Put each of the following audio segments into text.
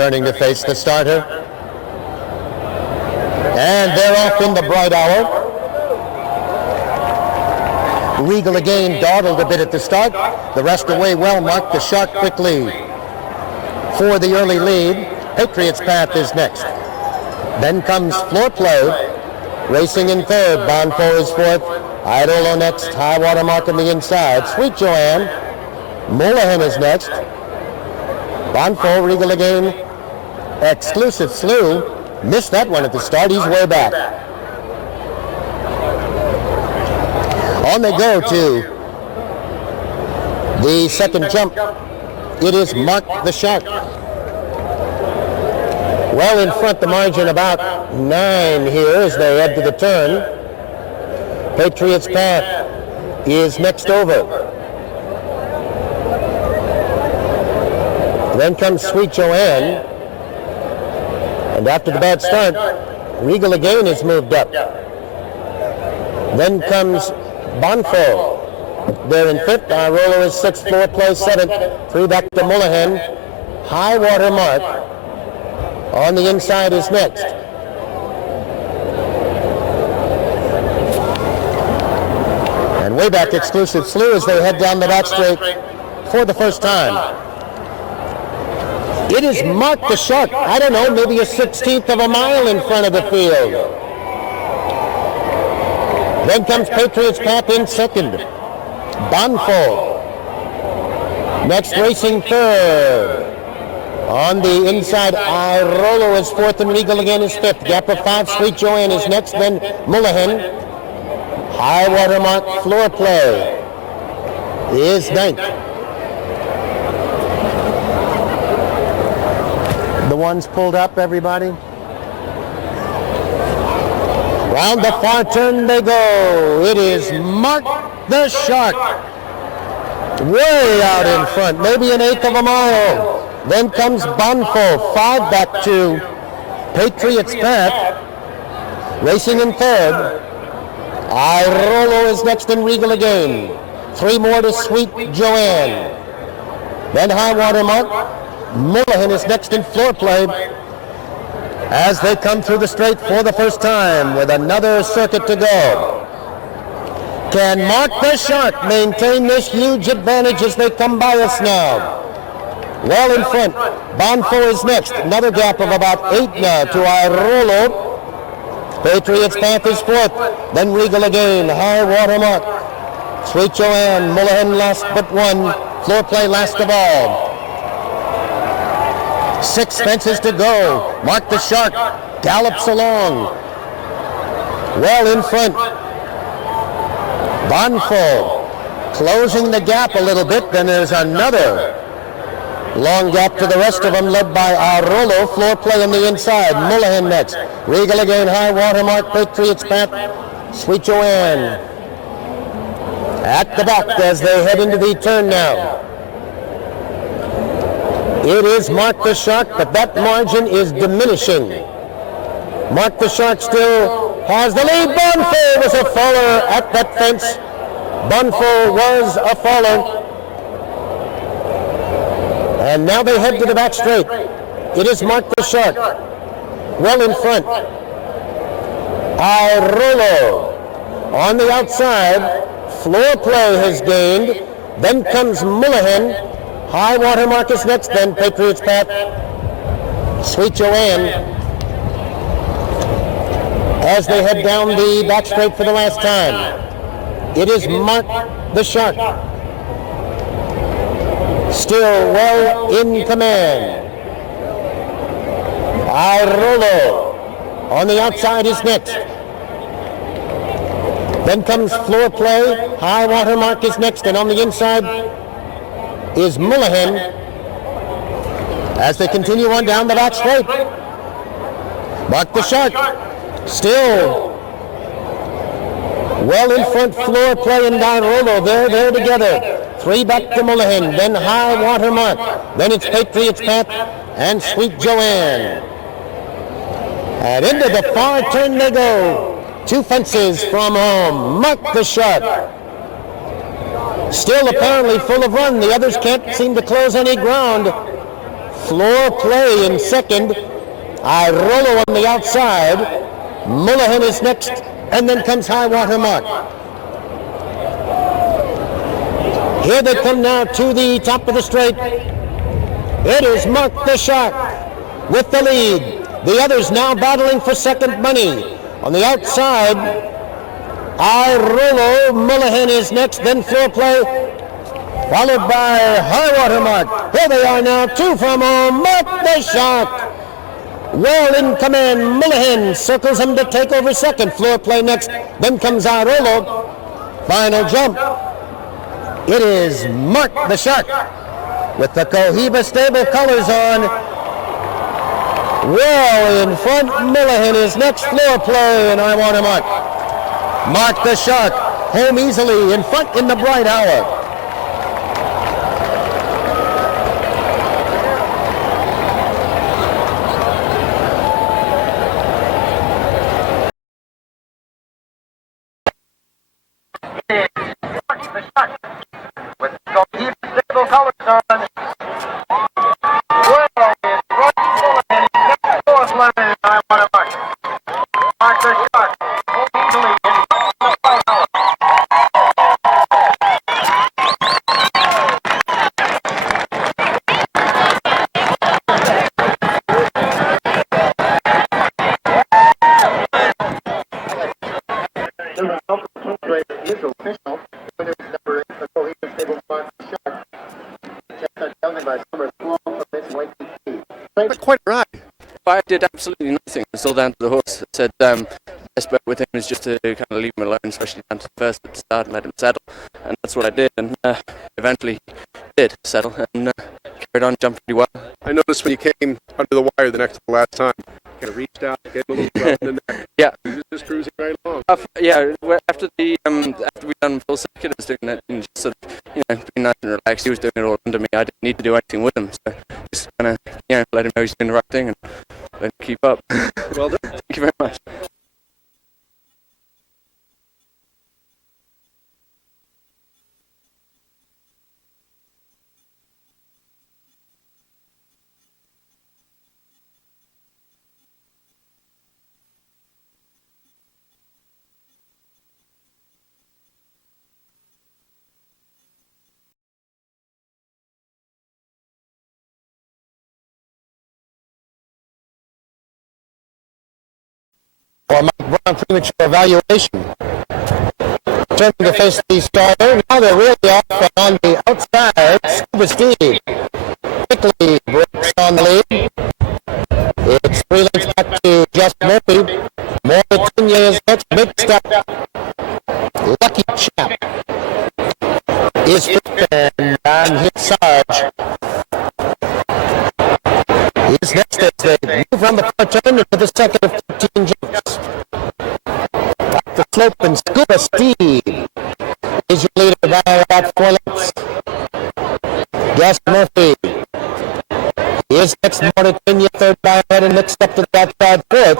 turning to face the starter. And they're off in the bright hour. Regal again dawdled a bit at the start. The rest away well. Mark the Shark quickly for the early lead. Patriot's Path is next. Then comes Floor Play. Racing in third. Bonfo is fourth. Idolo next. High Water Mark on the inside. Sweet Joanne. Mullahan is next. Bonfo, Regal again. Exclusive Slew. Missed that one at the start. He's way back. On they go to the second jump. It is Mark the Shark. Well in front, the margin about 9 here as they head to the turn. Patriot's Path is next over. Then comes Sweet Joanne. And after the bad start, Regal again is moved up. Then comes Bonfo. They're in fifth. Irolo is sixth. Floor Play seventh. 3 back to Mullahan. High Water Mark on the inside is next. And way back, Exclusive Slew as they head down the back straight for the first time. It is Mark the Shark. I don't know, maybe a 1/16 of a mile in front of the field. Then comes Patriot's Path in second. Bonfo. Next racing third. On the inside, Irolo is fourth and Regal again is fifth. Gap of 5, Sweet Joanne is next, then Mullahan. High Water Mark Floor Play is ninth. The ones pulled up, everybody. Round the far turn they go. It is Mark the Shark. Way out in front, maybe an 1/8 of a mile. Then comes Bonfo, 5 back to Patriot's Path. Racing in third. Irolo is next and Regal again. 3 more to Sweet Joanne. Then High Water Mark. Mullahan is next in Floor Play as they come through the straight for the first time with another circuit to go. Can Mark the Shark maintain this huge advantage as they come by us now? Well in front, Bonfo is next. Another gap of about 8 now to Irolo. Patriot's Path is fourth. Then Regal again, High Water Mark. Sweet Joanne, Mullahan last but one. Floor Play last of all. 6 fences to go. Mark the Shark gallops along. Well in front. Bonfo closing the gap a little bit. Then there's another long gap to the rest of them led by Irolo. Floor Play on the inside. Mullahan next. Regal again. High Water Mark. Patriot's Path. Sweet Joanne at the back as they head into the turn now. It is Mark the Shark, but that margin is diminishing. Mark the Shark still has the lead. Bonfo was a faller at that fence. Bonfo was a faller. And now they head to the back straight. It is Mark the Shark. Well in front. Irolo on the outside. Floor Play has gained. Then comes Mullahan. High Water Mark is next, then Patriot's Path. Sweet Joanne as they head down the back straight for the last time. It is Mark the Shark. Still well in command. Irolo on the outside is next. Then comes Floor Play. High Water Mark is next, and on the inside is Mullahan as they continue on down the back straight. Mark the Shark still well in front. Floor Play and Irolo. They're together. 3 back to Mullahan, then High Water Mark. Then it's Patriot's Path and Sweet Joanne. And into the far turn they go. 2 fences from home. Mark the Shark still apparently full of run. The others can't seem to close any ground. Floor Play in second. Irolo on the outside. Mullihan is next, and then comes High Water Mark. Here they come now to the top of the straight. It is Mark the Shark with the lead. The others now battling for second money. On the outside, Irolo, Mullihan is next, then Floor Play, followed by High Water Mark. Here they are now, two from Mark the Shark. Well in command, Mullihan circles him to take over second. Floor Play next, then comes Irolo. Final jump. It is Mark the Shark with the Cohiba Stable colors on. Well in front, Mullihan is next. Floor Play, and I want to mark. Mark the Shark home easily in front in the bright hour. Mark the Shark with Cohiba Stable colors on. Well in front, Mullihan next. Floor Play, I want to mark. Mark the Shark home easily in front in the bright hour. Is official. Winner's number 8 for Cohiba Stable Mark the Shark. Chestnut Gelding by Summer Sloan from this weight speed. Quite right. I did absolutely nothing. I saw down to the horse. I said, best bet with him is just to kind of leave him alone, especially down to the first at the start and let him settle. And that's what I did, and eventually did settle and carried on jumping pretty well. I noticed when you came under the wire the last time, kind of reached out, gave a little rub in the neck. Yeah. He was just cruising right along. Yeah, after we done full second, I was doing it and just sort of, being nice and relaxed. He was doing it all under me. I didn't need to do anything with him, so just kind of, let him know he's doing the right thing and let him keep up. Well done. Thank you very much. Or Mike Brown premature evaluation. Turning to face the starter. Now they're really off on the outside. Scuba Steve quickly breaks on the lead. It's 3 lengths back to Just Murphy. Mauritania is next. Big step. Lucky Chap is fifth, and his Sarge is next as they move around the far turn into the second of 15 jumps. Back to slope, and Scuba Steve is your leader by about 4 lengths. Just Murphy is next. Mauritania third by a head, and next up to the outside fourth.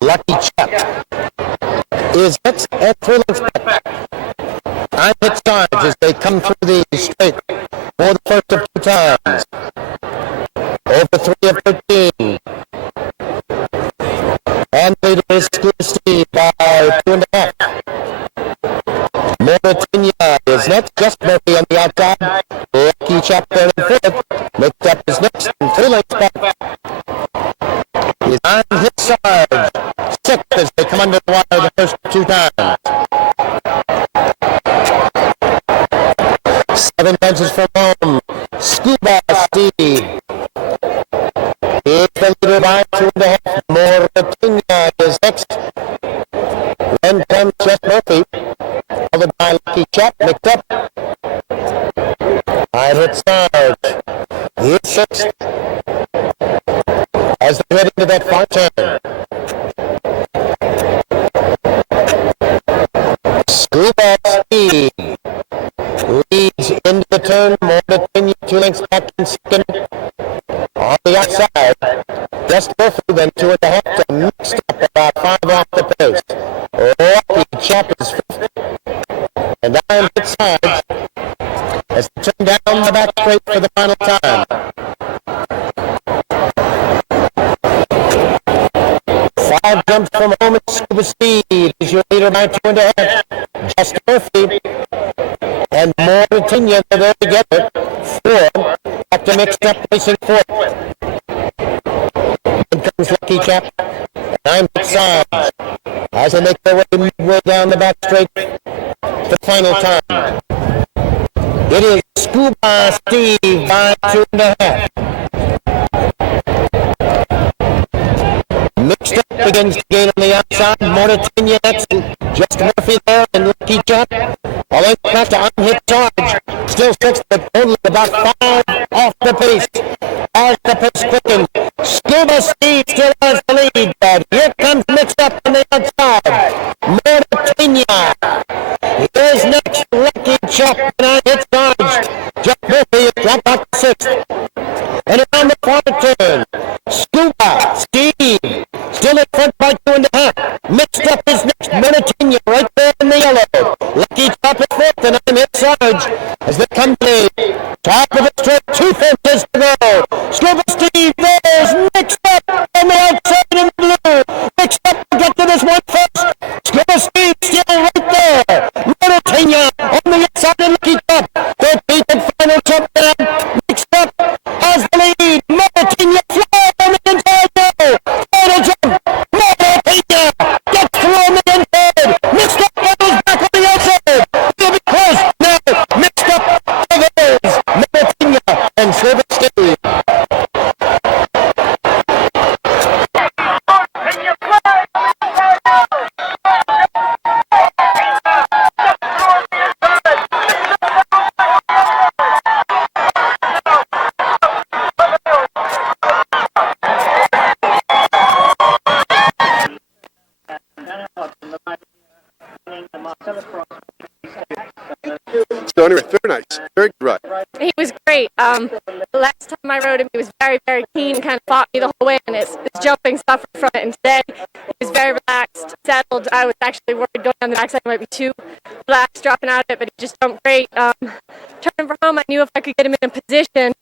Lucky Chap is next at 3 lengths back. And hit Sarge as they come through the straight for the first of 2 times. Over 3 of 13. And leader is Scuba Steve by 2.5. Mauritania is next. Just Murphy on the outside. Lucky Chap third and fourth. Next up is next. And 3 lengths back is and hit Sarge. Sixth as they come under the wire the first 2 times. 7 fences from home. Scuba Steve is the leader by 2.5. Mauritania is next. Then comes Just Murphy, followed by Lucky Chap, mixed up. I hit Sarge. He is sixth as they head into that far turn. Scuba Steve leads into the turn. Mauritania 2 lengths back in second. On the outside, Just Murphy, then 2.5 to mixed up about 5 off the pace. Lucky Chap is fifth. And down hit Sarge as they turn down the back straight for the final time. 5 jumps from home at Scuba Speed is your leader by 2.5. Just Murphy and Mauritania, they're there together. 4, back to mixed up racing 4th. Then comes Lucky Chap. 9 sides as they make their way midway down the back straight. The final time. It is Scuba Steve by 2.5. Mixed up begins to gain on the outside. Mauritania next. Just Murphy there and Lucky Chap. A length back to unhit charge. Still 6, but only about 5 off the pace. As the pace quickens, Scuba Steve still has the lead, but here comes mixed up on the outside. Mauritania. Here's next Lucky Chap and unhit charge. Just Murphy dropped out to 6th. And around the corner turn, Scuba Steve still in front by 2.5. Mixed up is next. Mauritania right there in the yellow. Lucky Chap is 4th and I'm hit Sarge as they come to the top of the straight. 2 fences to go. Scuba Steve there's mixed up on the outside in blue. Mixed up to get to this one first. Scuba Steve still right there. Mauritania on the outside and Lucky Chap. 13th and final jump down. Mixed up has the lead. Mauritania fly on the inside now. Final jump. Mauritania gets through on the inside. Mixed up goes back on the outside. It'll be close now. Mixed up goes Mauritania and Scuba Steve. So anyway, very nice. Very good ride. He was great. The last time I rode him, he was very, very keen, kind of fought me the whole way, and his jumping suffered from it. And today, he was very relaxed, settled. I was actually worried going on the backside, he might be too relaxed, dropping out of it, but he just jumped great. Turning for home, I knew if I could get him in a position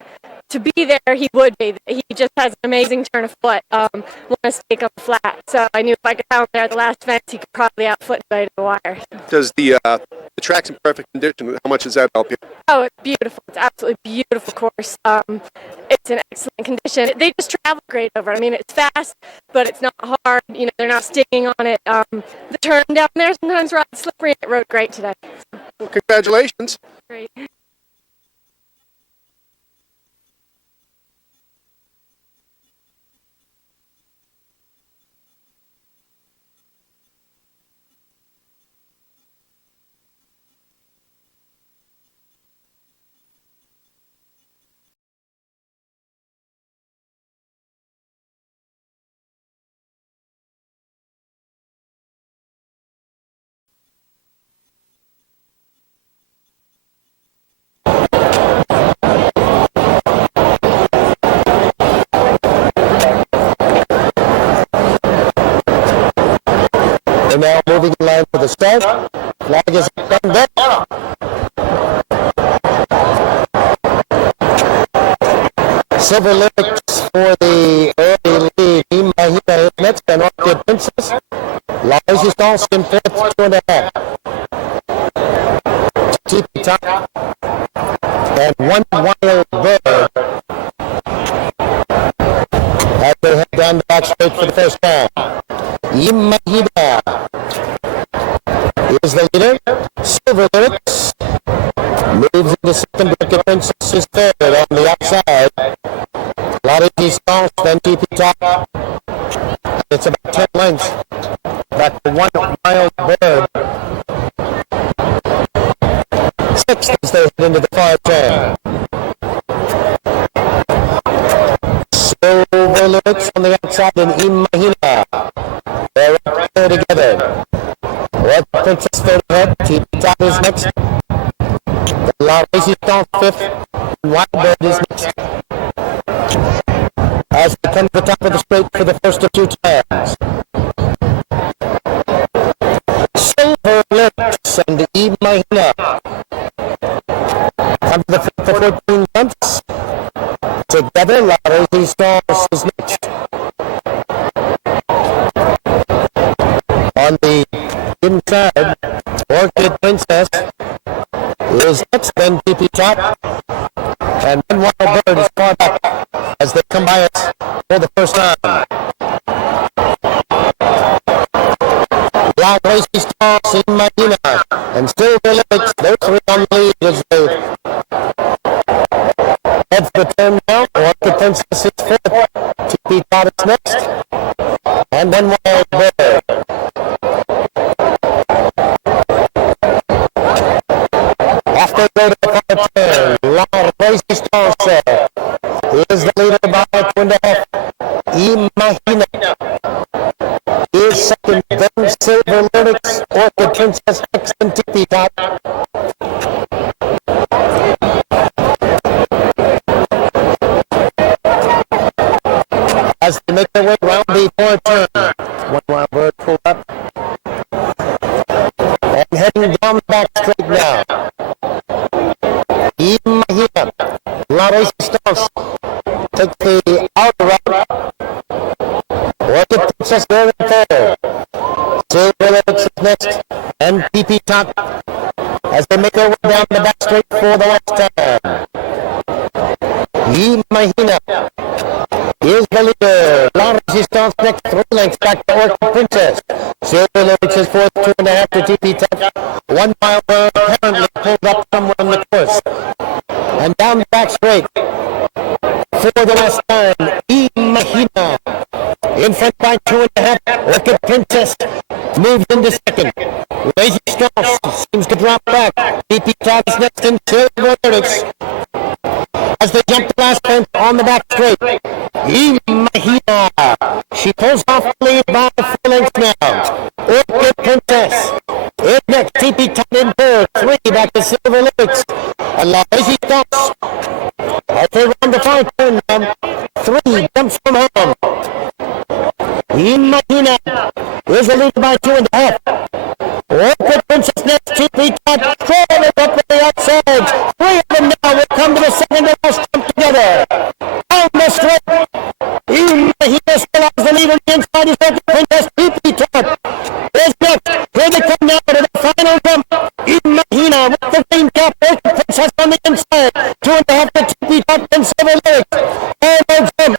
to be there, he would be. He just has an amazing turn of foot, want to stake up flat. So I knew if I could pound there at the last fence, he could probably outfoot anybody to the wire. Does the track's in perfect condition? How much does that help you? Oh, it's beautiful. It's absolutely beautiful course. It's in excellent condition. They just travel great over. I mean, it's fast, but it's not hard. You know, they're not stinging on it. The turn down there sometimes rather slippery. It rode great today. Well, congratulations. Great. They're now moving in line for the start. Flag is up on deck. Silver Lyrics for the early lead. Imahina is next, and Orchid Princess. La Resistance in 4th, 2.5. Tippy Top. And One Wild Bird. As they head down the back straight for the first time. Imahina is the leader. Silver Lyrics moves into second. Orchid Princess is third on the outside. La Resistance, then TP Top. It's about 10 lengths. Back to One Wild Bird. Sixth as they head into the far turn. Silver Lyrics on the outside and Imahina. They're up there together. Red Princess third ahead. TP Top is next. La Resistance fifth. Wild Bird is next. As they come to the top of the straight for the first of 2 turns. Silver Lyrics and Imahina come to the 14 jumps. Together, Larry Stalls is next. On the inside, Orchid Princess is next, then PP Top. And then Wild Bird is far back as they come by us for the first time. Long Racy Stalls in Medina and still the limits. Those three on the lead as they head for the turn now. Orchid Princess is fourth. TP Top is next. And then Wild Bird. Off they go to the final turn. Long Racy Stalls is the leader by 2.5. Imagina is second, then Silver Lyrics, Orchid Princess next, and TP Top. As they make their way around the fourth turn, one Wild Bird pulled up and heading down the back straight now. Imagina, La Race Stance takes the outer route. Orchid Princess there in third. Silver Lyrics is next, and PP Top as they make their way down the back straight for the last time. Imagina is the leader. La Resistance next, 3 lengths back to Orchid Princess. Silver Lyrics is fourth, 2.5 to TP Top. 1 mile apparently pulled up somewhere on the course. And down the back straight for the last time, Imagina. In front by 2.5, Orchid Princess moves into second. Lazy Strauss seems to drop back. TP Top is next in Silver Lyrics as they jump the last fence on the back straight. Imagina. She pulls off the lead by 4 lengths now. Orchid Princess is next. TP Top in third. 3 back to Silver Lyrics. And Lazy Strauss as they run the final turn now. 3 jumps from home. Imagina is the lead by 2.5. Orchid Princess next, TP Top trailing up to the outside. 3 of them now will come to the second and last jump together. Down the straight. Imagina still has the lead on the inside. Is Orchid Princess. TP Top is next. Here they come now to the final jump. Imagina with the green cap. Orchid Princess on the inside. 2.5 to TP Top and Silver Lyrics. Final jump.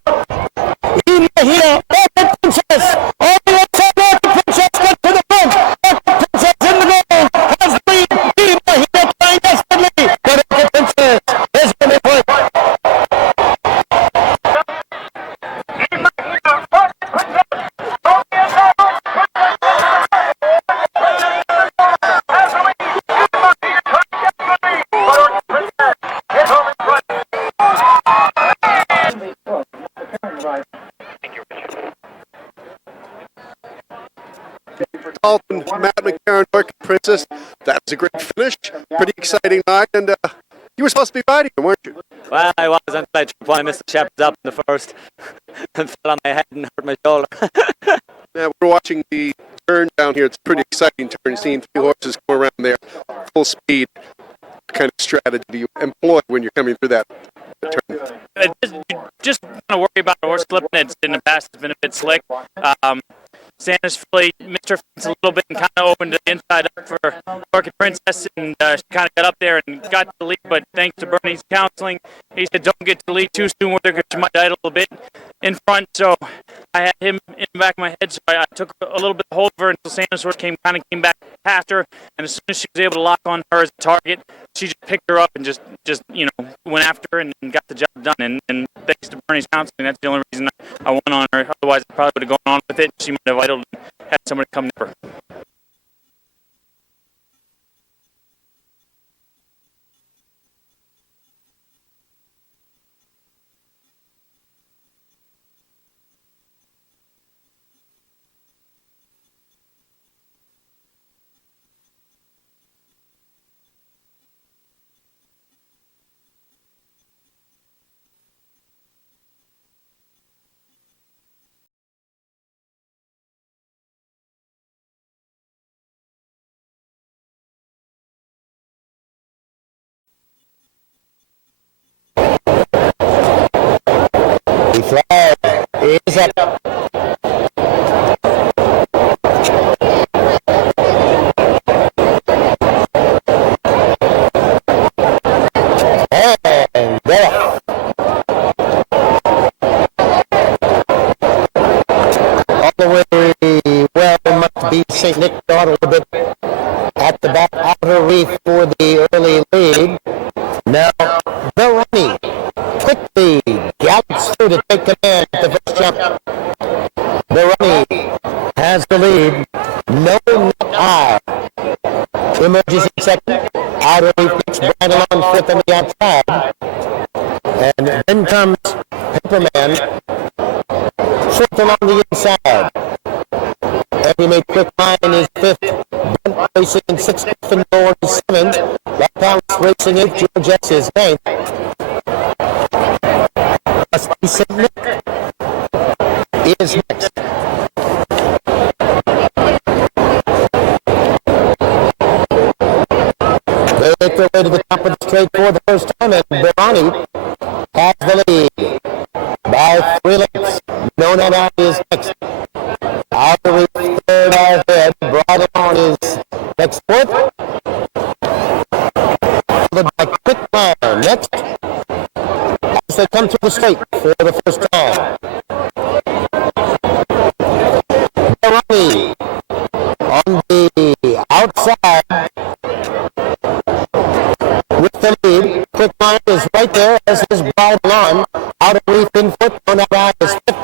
Imagina, Orchid Princess, all the outside, Orchid Princess gets to the front. Orchid Princess in the goal, has lead. Imagina trying desperately, but Orchid Princess is going to work. Dalton, Matt McCarron, Orchid Princess. That was a great finish. Pretty exciting night, and you were supposed to be riding him, weren't you? Well, I was until I tripped one. I missed the shepherds up in the first and fell on my head and hurt my shoulder. Yeah, we're watching the turn down here. It's a pretty exciting turn, seeing 3 horses go around there full speed. What kind of strategy do you employ when you're coming through that turn? Just kind of worry about a horse slipping. It's in the past, it's been a bit slick. Sanders really missed her fence a little bit and kind of opened the inside up for Orchid Princess, and she kind of got up there and got to the lead, but thanks to Bernie's counseling, he said don't get to the lead too soon with her because she might idle a little bit in front, so I had him in the back of my head, so I took a little bit of hold of her until Sanders horse came back past her, and as soon as she was able to lock on her as a target, she just picked her up and just went after her and got the job done, and thanks to Bernie's counseling, that's the only reason I won on her. Otherwise, I probably would have gone on with it. She might have idled and had somebody come to her. The flag is up. And they're up. All the way, well, must be St. Nick got a little bit at the back outer reef for the early lead. Now, Barani quickly gallops through to take command at the first jump. Barani has the lead. No, not I. Emerges in second. Outer reef next, Brian along fifth on the outside. And then comes Paperman fourth along the inside. And he made quick line in his fifth. Bunt racing in sixth, and North seventh. Black Palace racing eighth. George S is ninth. St. Nick is next. They make their way to the top of the straight for the first time, and Barani has the lead by 3 lengths. Nona now is next. Outer reef third ahead. Bridle on is next fourth. Followed by Quick Line next. As they come to the straight for the first time. Barani on the outside with the lead. Quick Line is right there, as is Bridle on. Outer reef in foot. Nona is fifth.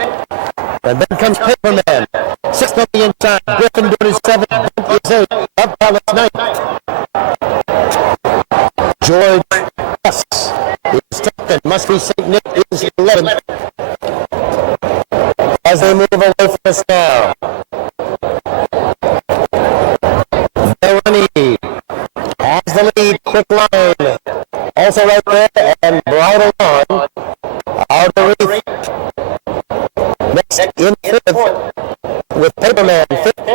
And then comes Paperman. Sixth on the inside. Griffin doing his seventh. Bunt is eighth. Love Palace ninth. George S is tenth. Must be St. Nick is 11th. As they move away from us now. Barani has the lead. Quick Line also right there. And Bridle on. Outer reef next in fifth with Paperman fifth.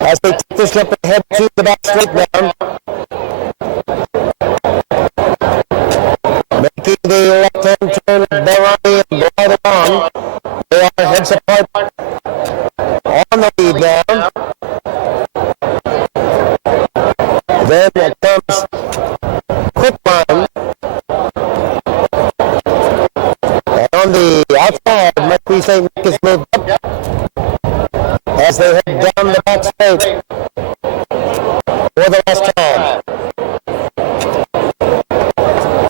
As they take this jump ahead to the back straight down. Making the left-hand turn, Barani and Bridle on. They are heads apart on the lead now. Then comes Quick Line. On the outside, McQueen St. Nick is moved up as they head down the back straight for the last time.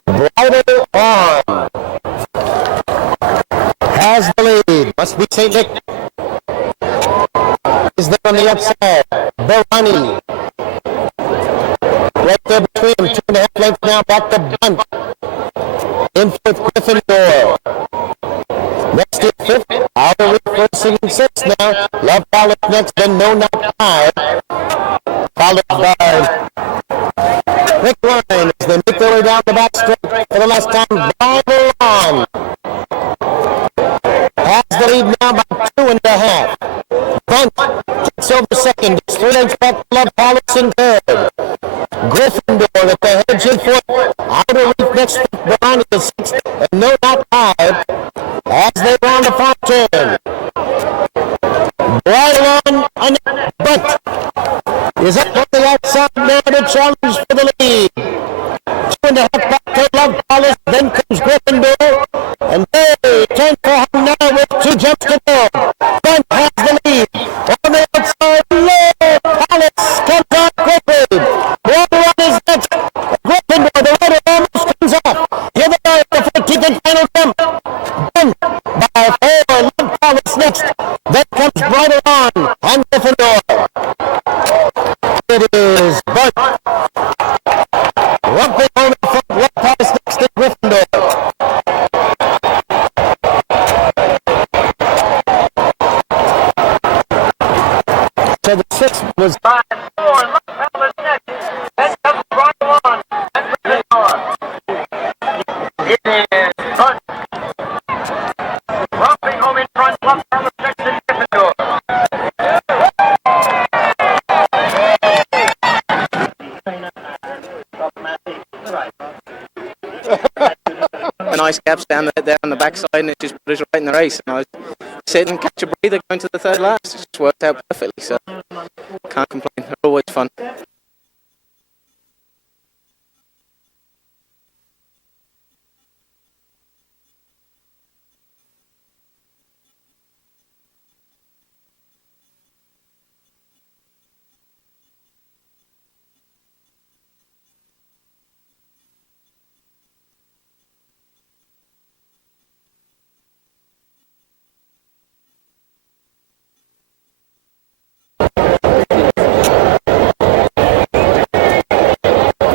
Bridle on has the lead. Must be St. Nick is there on the outside. Barani right there between them. 2.5 lengths now back to Bunt. In fifth, Gryffindor. Next in fifth, outer reef racing in sixth now. Love Palace next, then No Not Five. Followed by Quick Line as they make their way down the back straight for the last time. Bridle on has the lead now by 2.5. Bunt takes over second. It's 3 lengths back to Love Palace in third. Gryffindor at the hedge in fourth. Outer reef next to Barani is sixth, and No Not Five as they round the front turn. Bridle on Bunt is up on the outside now to challenge for the lead. 2.5 back to Love Palace, then comes Gryffindor, and they turn for home now with 2 jumps to go. Bunt has the lead. On the outside, Love Palace comes out quickly. Bridle on is next. Gryffindor, the rider almost comes off. Here they are at the 14th and final jump. Bunt by 4, Love Palace next. Then comes Bridle on and Gryffindor. It is Bunt. Rumping home in front, Love Palace next to Gryffindor. So the 6th was 5-4, Love Palace next. Then comes Bridle on and Gryffindor. It is Bunt. Romping home in front, Love Palace next to Gryffindor. And nice gaps down there on the backside, and it just put us right in the race. And I was sitting, catch a breather, going to the third last. It just worked out perfectly, so can't complain. They're always fun.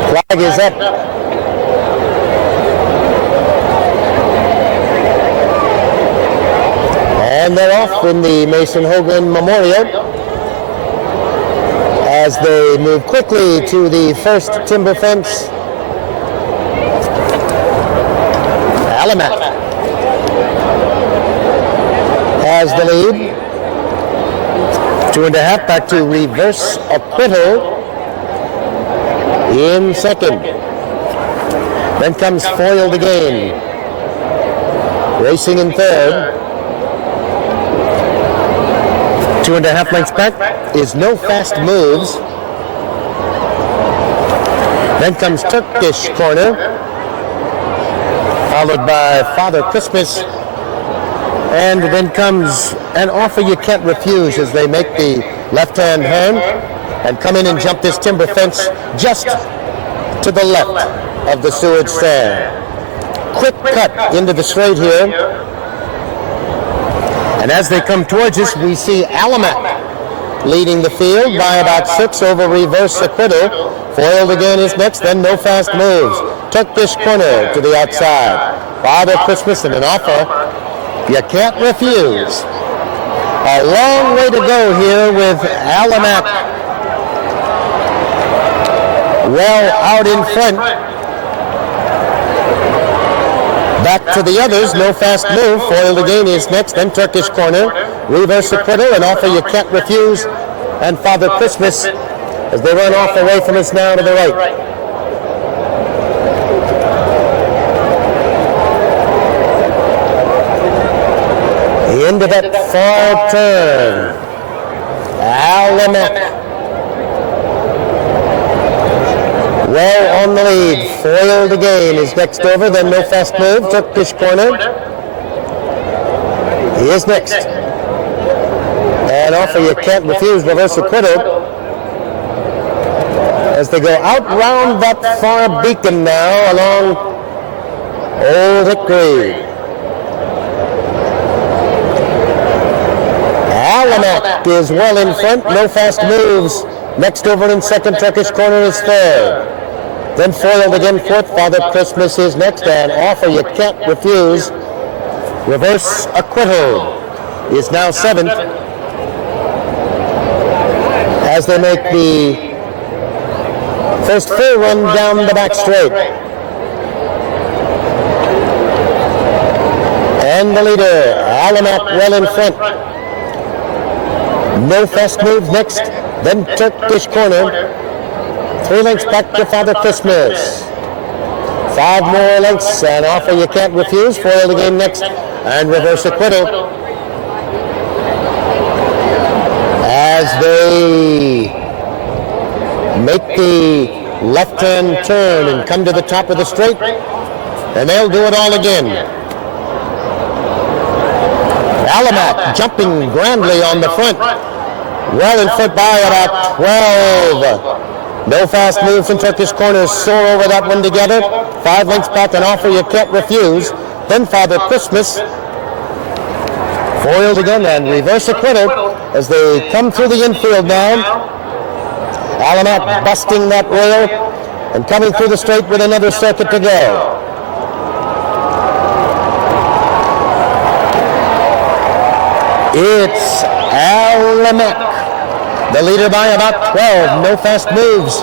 Flag is up. And they're off in the Mason Hoagland Memorial as they move quickly to the first timber fence. Alamak has the lead. 2.5 back to reverse acquittal in second. Then comes Foiled Again, racing in third. 2.5 lengths back is No Fast Moves. Then comes Turkish Corner, followed by Father Christmas. And then comes An Offer You Can't Refuse as they make the left-hand turn and come in and jump this timber fence just to the left of the sewage stand. Quick cut into the straight here. And as they come towards us, we see Alamak leading the field by about 6 over Reverse Acquittal. Foiled Again is next, then No Fast Moves. Turkish Corner to the outside. Father Christmas and An Offer You Can't Refuse. A long way to go here with Alamak well out in front. Back to the others, No Fast Move. Foiled Again is next, then Turkish Corner. Reverse Acquittal, An Offer You Can't Refuse, and Father Christmas as they run off away from us now to the right. Into that far turn. Alamak well on the lead. Foiled Again is next over, then No Fast Move. Turkish Corner. He is next. An Offer You Can't Refuse, Reverse Acquittal. As they go out round that far beacon now along Old Hickory. Alamak is well in front. No Fast Moves next over in second. Turkish Corner is third. Then Foiled Again fourth. Father Christmas is next. An Offer You Can't Refuse, Reverse Acquittal is now seventh as they make the first full run down the back straight. And the leader, Alamak, well in front. No Fast Move next, then Turkish Corner. 3 lengths back to Father Christmas. 5 more lengths, An Offer You Can't Refuse. Foiled Again next, and Reverse Acquittal. As they make the left-hand turn and come to the top of the straight, and they'll do it all again. Alamak jumping grandly on the front. Well in front by about 12. No Fast Moves and Turkish Corner soar over that one together. 5 lengths back, An Offer You Can't Refuse. Then Father Christmas. Foiled Again and Reverse Acquittal as they come through the infield now. Alamak busting that rail and coming through the straight with another circuit to go. It's Alamak, the leader by about 12. No Fast Moves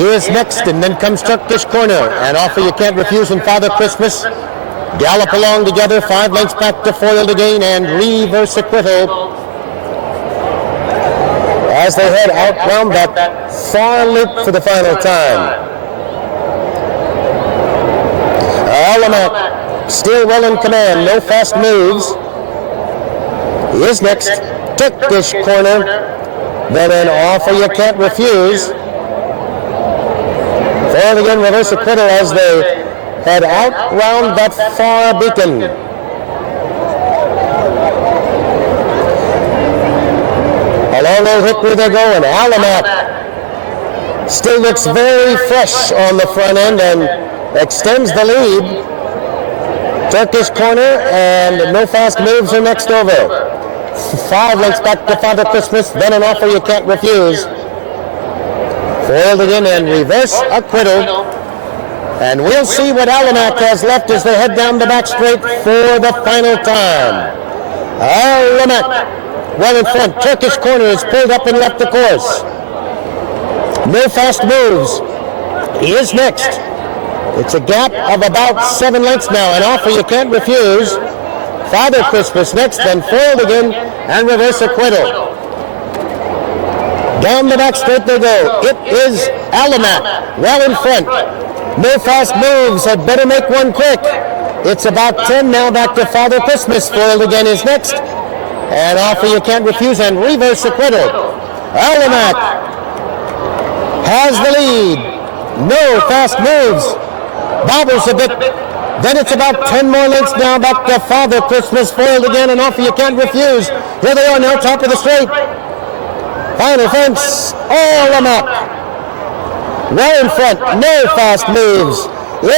is next, and then comes Turkish Corner. An Offer You Can't Refuse and Father Christmas gallop along together. 5 lengths back to Foiled Again and Reverse Acquittal as they head out round that far loop for the final time. Alamac still well in command, no fast moves. He is next. Turkish Corner, then an offer you can't refuse. Forward again, reverse acquittal as they head out round that far beacon. Along Old Hickory they're going. Alamac still looks very fresh on the front end and extends the lead. Turkish Corner and no fast moves are next over. 5 lengths back to Father Christmas, then an offer you can't refuse. Foiled again and reverse acquittal. And we'll see what Alamac has left as they head down the back straight for the final time. Alamac well in front. Turkish Corner is pulled up and left the course. No fast moves. He is next. It's a gap of about 7 lengths now. An offer you can't refuse. Father Christmas next, then foiled again and reverse acquittal. Down the back straight they go. It is Alamac well in front. No fast moves. Had better make one quick. It's about 10 now back to Father Christmas. Foiled again is next. And offer you can't refuse and reverse acquittal. Alamac has the lead. No fast moves. Bobbles a bit. Then it's about 10 more lengths now back to Father Christmas. Foiled again and offer you can't refuse. Here they are now, top of the straight. Final fence, Alamac. Well in front, no fast moves.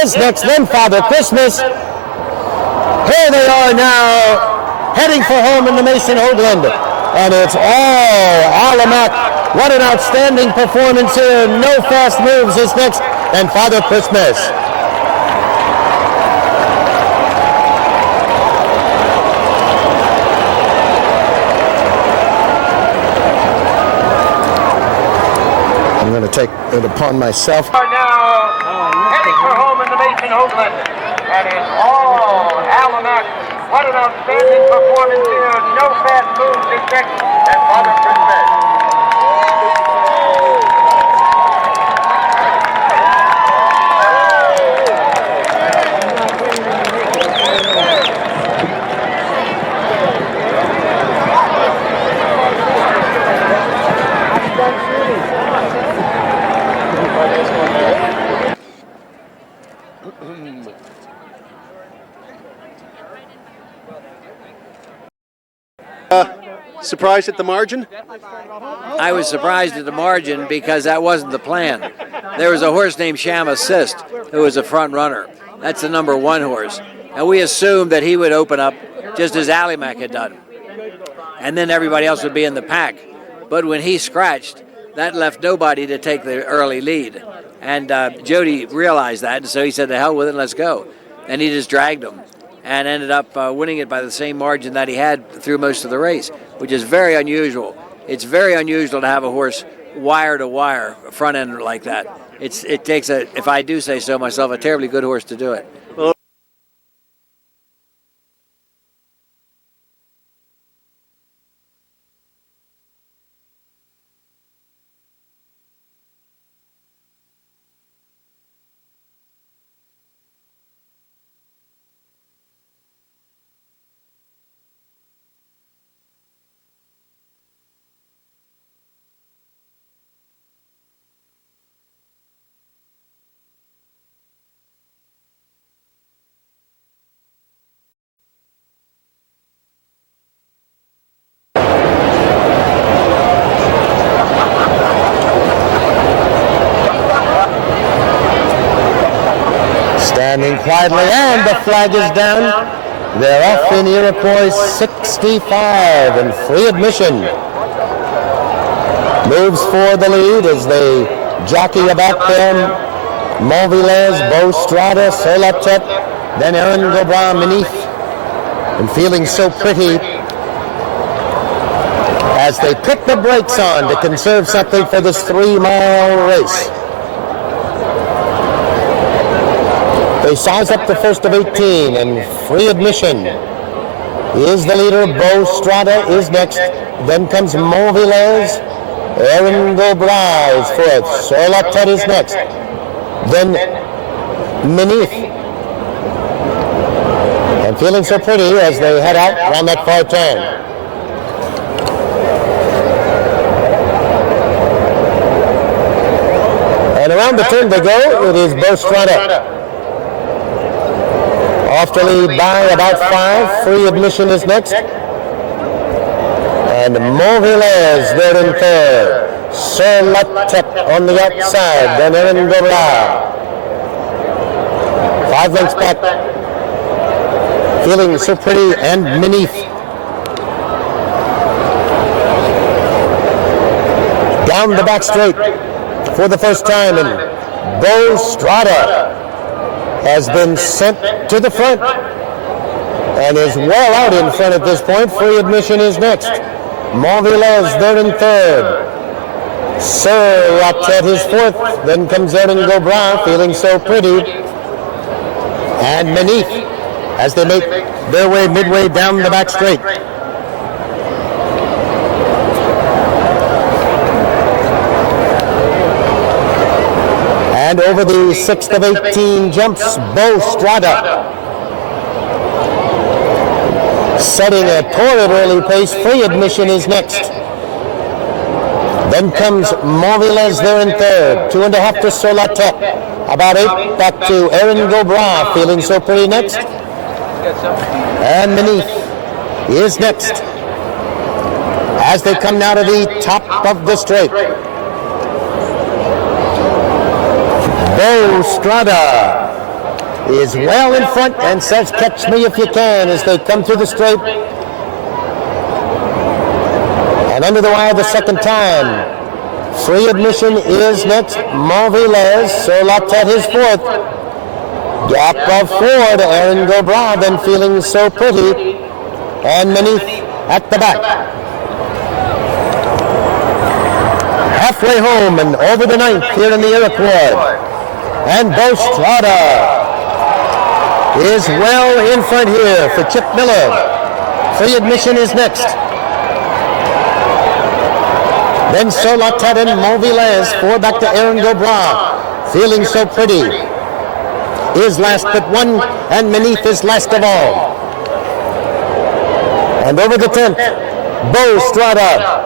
Is next, then Father Christmas. Here they are now, heading for home in the Mason Houghland. And it's all Alamac. What an outstanding performance here. No fast moves is next, and Father Christmas. Take it upon myself. Are now heading for home in the Mason Houghland, and it's all Alamac. What an outstanding performance here. No fast moves except and Father Christmas. Surprised at the margin? I was surprised at the margin because that wasn't the plan. There was a horse named Sham Assist who was a front runner. That's the number 1 horse. And we assumed that he would open up just as Alamac had done. And then everybody else would be in the pack. But when he scratched, that left nobody to take the early lead. And Jody realized that, and so he said, to hell with it, let's go. And he just dragged him and ended up winning it by the same margin that he had through most of the race, which is very unusual. It's very unusual to have a horse wire to wire, front end like that. It takes if I do say so myself, a terribly good horse to do it. Standing quietly, and the flag is down. They're off in Iroquois 65 and free admission. Moves for the lead as they jockey about them. Montvilles, Beau Strada, Solatet, then Aaron Gobra beneath. And feeling so pretty as they put the brakes on to conserve something for this 3-mile race. They size up the first of 18 and free admission. Is the leader. Beau Strada is next. Then comes Montvilles. Aaron Gobra is fourth. Solatet is next. Then Menith. and feeling so pretty as they head out around that far turn. And around the turn they go, it is Bo Strada. Off to lead by about 5. Free admission is next. And Montvilliers there in third. Sir Latet on the outside, then Erin Gobla. 5 lengths back. Feeling so pretty and Minif. Down the back straight for the first time, and Bo Strada has been sent to the front and is well out in front at this point. Free admission is next. Montvilliers there in third. Sir Latet is fourth. Then comes Erin Gobra, feeling so pretty, and Minif as they make their way midway down the back straight. And over the 6th of 18 jumps Bo Strada, setting a torrid early pace. Free admission is next. Then comes Montvilliers there in third. 2.5 to Sir Latet. About 8 back to Erin Gobra, feeling so pretty next. And Minif is next as they come now to the top of the straight. Bo Strada is well in front and says, "Catch me if you can," as they come through the straight. And under the wire the second time. Free admission is next. Montvilliers, Sir Latet is fourth. Gap of 4 to Erin Gobra, then feeling so pretty, and Minif at the back. Halfway home and over the 9th here in the Iroquois. And Bo Strada is well in front here for Chip Miller. Free admission is next. Then Sir Latet and Montvilliers, 4 back to Erin Gobra, feeling so pretty, is last but 1, and Minif is last of all. And over the 10th, Bo Strada,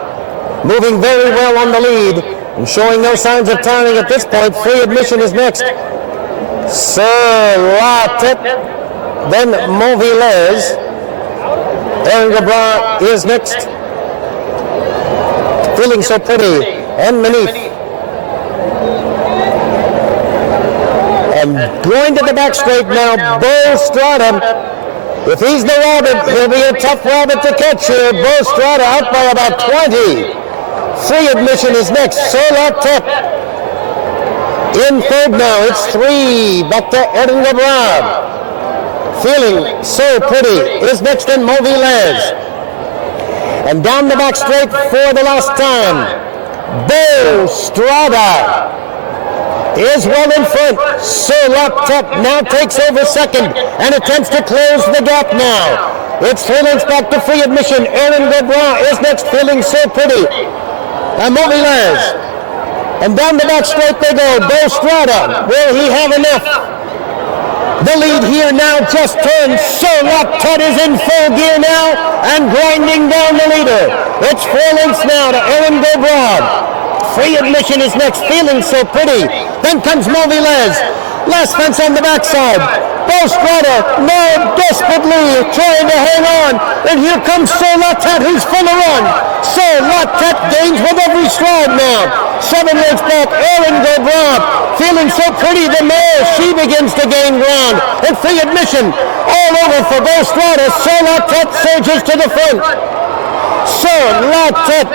moving very well on the lead and showing no signs of tiring at this point. Free admission is next. Sir Latet, then Montvilliers. Erin Gobra is next, feeling so pretty, and Minif. And going to the back straight now, Bo Strada. If he's the rabbit, he'll be a tough rabbit to catch here. Bo Strada out by about 20. Free admission is next. Sir Latet in third now. It's 3 back to Erin Gobra. Feeling so pretty is next in Montvilliers. And down the back straight for the last time, Bo Strada is well in front. Sir Latet now takes over second and attempts to close the gap now. It's 3 lengths back to free admission. Erin Gobra is next, feeling so pretty. And Montvilliers. And down the back straight they go. Bo Strada, will he have enough? The lead here now just turned. Sir Latet is in full gear now and grinding down the leader. It's 4 lengths now to Erin Gobra. Free admission is next, feeling so pretty. Then comes Montvilliers. Last fence on the backside. Bo Strada now desperately trying to hang on. And here comes Sir Latet, who's full of run. Sir Latet gains with every stride now. 7 lengths back, Erin Gobra. Feeling so pretty, the mare, she begins to gain ground. And free admission all over for Bo Strada. Sir Latet surges to the front. Sir Latet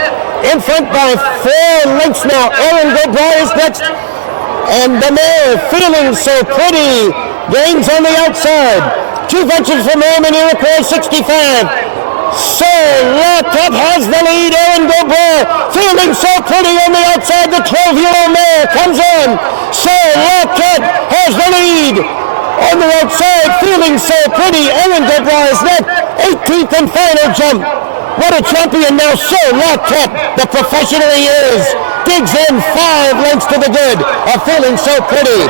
in front by 4 lengths now. Erin Gobra is next. And the mare, feeling so pretty, gains on the outside. 2 fences from home in Iroquois 65. Sir Latet has the lead. Erin Gobra, feeling so pretty on the outside. The 12-year-old mare comes on. Sir Latet has the lead. On the outside, feeling so pretty. Erin Gobra is next. 18th and final jump. What a champion now, Sir Latet, the professional he is, digs in 5 lengths to the good of feeling so pretty.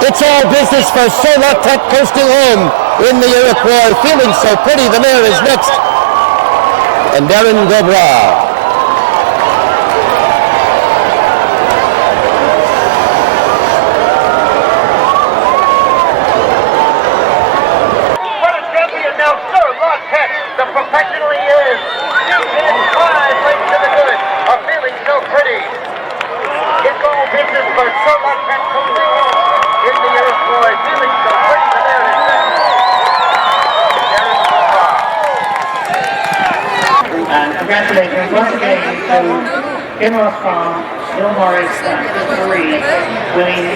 It's all business for Solotech coasting home in the Iroquois. Feeling so pretty, the mare is next. And Darren Gobra. The professional he is. It is 5 lengths to the good. A feeling so pretty. It's all business for so much in the Iroquois. Feeling so pretty. The there is And congratulations once again to Emerald Farm, Bill Morris, Currey, winning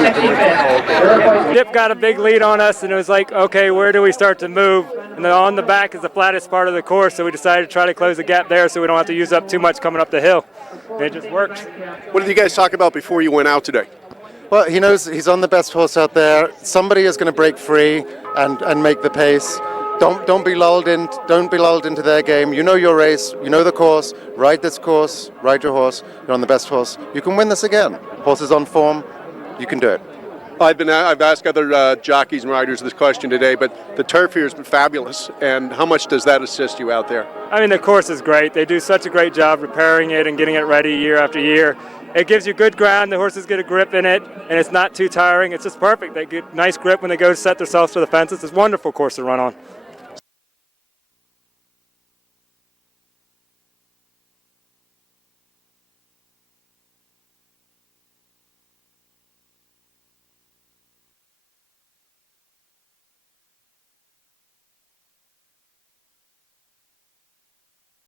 65th. Dip got a big lead on us, and it was like, okay, where do we start to move? And then on the back is the flattest part of the course, so we decided to try to close the gap there so we don't have to use up too much coming up the hill. And it just worked. What did you guys talk about before you went out today? Well, he knows he's on the best horse out there. Somebody is going to break free and make the pace. Don't be lulled into their game. You know your race, you know the course. Ride this course, ride your horse. You're on the best horse. You can win this again. Horse is on form. You can do it. I've asked other jockeys and riders this question today, but the turf here has been fabulous. And how much does that assist you out there? I mean, the course is great. They do such a great job repairing it and getting it ready year after year. It gives you good ground. The horses get a grip in it, and it's not too tiring. It's just perfect. They get nice grip when they go to set themselves to the fences. It's a wonderful course to run on.